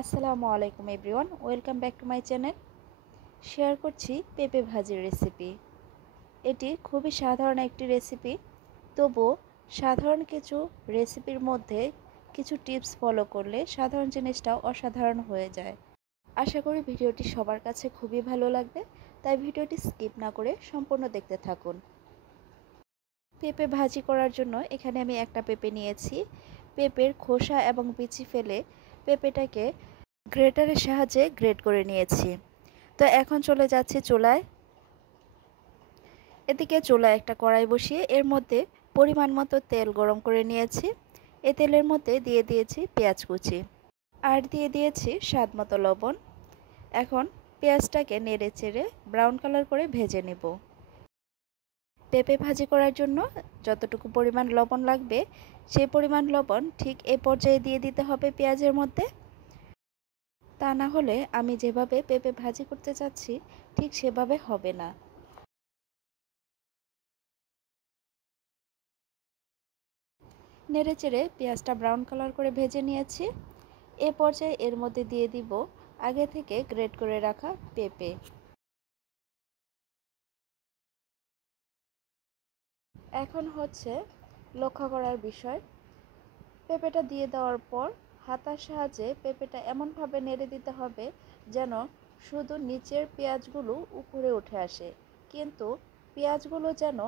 আসসালামু আলাইকুম everyone, welcome back to my channel. Share করছি পেঁপে ভাজির রেসিপি। এটি খুবই সাধারণ একটি রেসিপি, তবুও সাধারণ কিছু রেসিপির মধ্যে কিছু টিপস ফলো করলে সাধারণ জিনিসটাও অসাধারণ হয়ে যায়। আশা করি ভিডিওটি সবার কাছে খুবই ভালো লাগবে, তাই ভিডিওটি স্কিপ না করে সম্পূর্ণ দেখতে থাকুন। পেঁপে ভাজি করার জন্য এখানে আমি একটা পেঁপে নিয়েছি। পেঁপের খোসা এবং বিচি ফেলে পেঁপেটাকে গ্রেটারের সাহায্যে গ্রেট করে নিয়েছি। তো এখন চলে যাচ্ছি চুলায়। এদিকে চুলায় একটা কড়াই বসিয়ে এর মধ্যে পরিমাণ মতো তেল গরম করে নিয়েছি। এই তেলের মধ্যে দিয়ে দিয়েছি পেঁয়াজ কুচি আর দিয়ে দিয়েছি স্বাদ মতো লবণ। এখন পেঁয়াজটাকে নেড়ে চেড়ে ব্রাউন কালার করে ভেজে নেব। পেঁপে ভাজি করার জন্য যতটুকু পরিমাণ লবণ লাগবে সেই পরিমাণ লবণ ঠিক এই পর্যায়ে দিয়ে দিতে হবে পেঁয়াজের মধ্যে। তা না হলে আমি যেভাবে পেঁপে ভাজি করতে চাচ্ছি ঠিক সেভাবে হবে না। নেড়েচেড়ে পেঁয়াজটা ব্রাউন কালার করে ভেজে নিয়েছি। এ পর্যায়ে এর মধ্যে দিয়ে দিব আগে থেকে গ্রেট করে রাখা পেঁপে। এখন হচ্ছে লক্ষ্য করার বিষয়, পেঁপেটা দিয়ে দেওয়ার পর হাতার সাহায্যে পেঁপেটা এমনভাবে নেড়ে দিতে হবে যেন শুধু নিচের পেঁয়াজগুলো উপরে উঠে আসে, কিন্তু পেঁয়াজগুলো যেন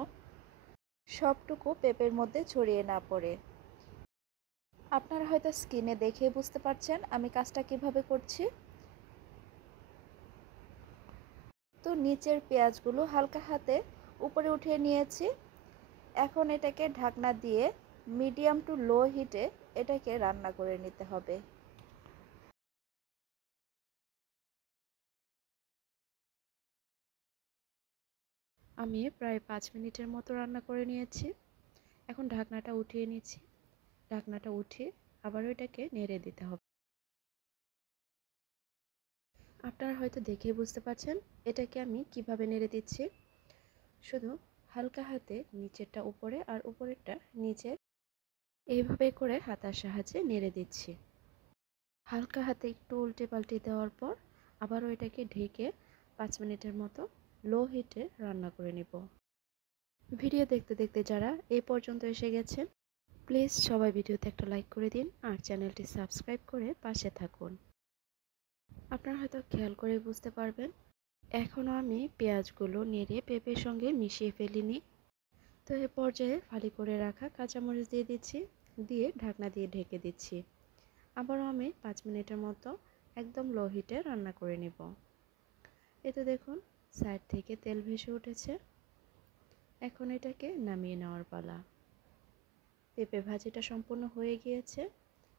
সবটুকু পেঁপের মধ্যে ছড়িয়ে না পড়ে। আপনারা হয়তো স্ক্রিনে দেখে বুঝতে পারছেন আমি কাজটা কিভাবে করছি। তো নিচের পেঁয়াজগুলো হালকা হাতে উপরে উঠিয়ে নিয়েছি। এখন এটাকে ঢাকনা দিয়ে মিডিয়াম টু লো হিটে এটাকে রান্না করে নিতে হবে। আমি প্রায় 5 মিনিটের মতো রান্না করে নিয়েছি। এখন ঢাকনাটা উঠিয়ে নিচ্ছি। ঢাকনাটা উঠিয়ে আবারও এটাকে নেড়ে দিতে হবে। আপনারা হয়তো দেখে বুঝতে পারছেন এটাকে আমি কিভাবে নেড়ে দিচ্ছি। শুধু হালকা হাতে নিচেরটা উপরে আর উপরেরটা নিচে এইভাবে করে হাতার সাহায্যে নেড়ে দিচ্ছি। হালকা হাতে একটু উল্টে পাল্টে দেওয়ার পর আবারও এটাকে ঢেকে 5 মিনিটের মতো লো হিটে রান্না করে নেব। ভিডিও দেখতে দেখতে যারা এই পর্যন্ত এসে গেছেন প্লিজ সবাই ভিডিওতে একটা লাইক করে দিন আর চ্যানেলটি সাবস্ক্রাইব করে পাশে থাকুন। আপনারা হয়তো খেয়াল করে বুঝতে পারবেন এখনও আমি পেঁয়াজগুলো নেড়ে পেঁপের সঙ্গে মিশিয়ে ফেলিনি। তো এ পর্যায়ে ফালি করে রাখা কাঁচামরিচ দিয়ে দিচ্ছি, দিয়ে ঢাকনা দিয়ে ঢেকে দিচ্ছি। আবারও আমি 5 মিনিটের মতো একদম লো হিটে রান্না করে নেব। এতে দেখুন সাইড থেকে তেল ভেসে উঠেছে। এখন এটাকে নামিয়ে নেওয়ার পালা। পেঁপে ভাজিটা সম্পূর্ণ হয়ে গিয়েছে।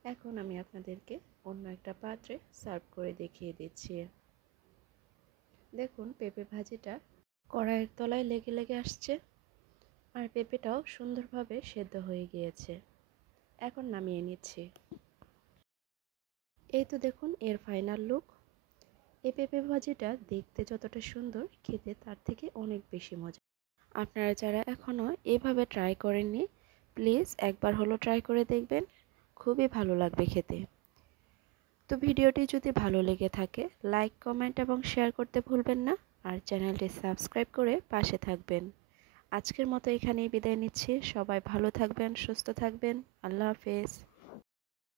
এখন আমি আপনাদেরকে অন্য একটা পাত্রে সার্ভ করে দেখিয়ে দিচ্ছি। দেখুন পেঁপে ভাজিটা কড়াইয়ের তলায় লেগে লেগে আসছে আর পেঁপেটাও সুন্দরভাবে সেদ্ধ হয়ে গিয়েছে। এখন নামিয়ে নিচ্ছি। এই তো দেখুন এর ফাইনাল লুক। এই পেঁপে ভাজিটা দেখতে যতটা সুন্দর, খেতে তার থেকে অনেক বেশি মজা। আপনারা যারা এখনও এভাবে ট্রাই করেননি প্লিজ একবার হলো ট্রাই করে দেখবেন, খুবই ভালো লাগবে খেতে। তো ভিডিওটি যদি ভালো লেগে থাকে লাইক, কমেন্ট এবং শেয়ার করতে ভুলবেন না আর চ্যানেলটি সাবস্ক্রাইব করে পাশে থাকবেন। আজকের মতো এখানেই বিদায় নিচ্ছি। সবাই ভালো থাকবেন, সুস্থ থাকবেন। আল্লাহ হাফেজ।